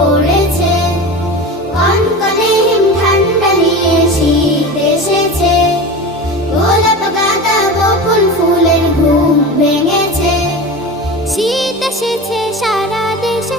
পড়েছে, কনকনে হিম ঠান্ডা নিয়ে শীত এসেছে, গোলাপ গাঁদা বকুল ফুলের ঘুম ভেঙেছে। শীত এসেছে সারা দেশে,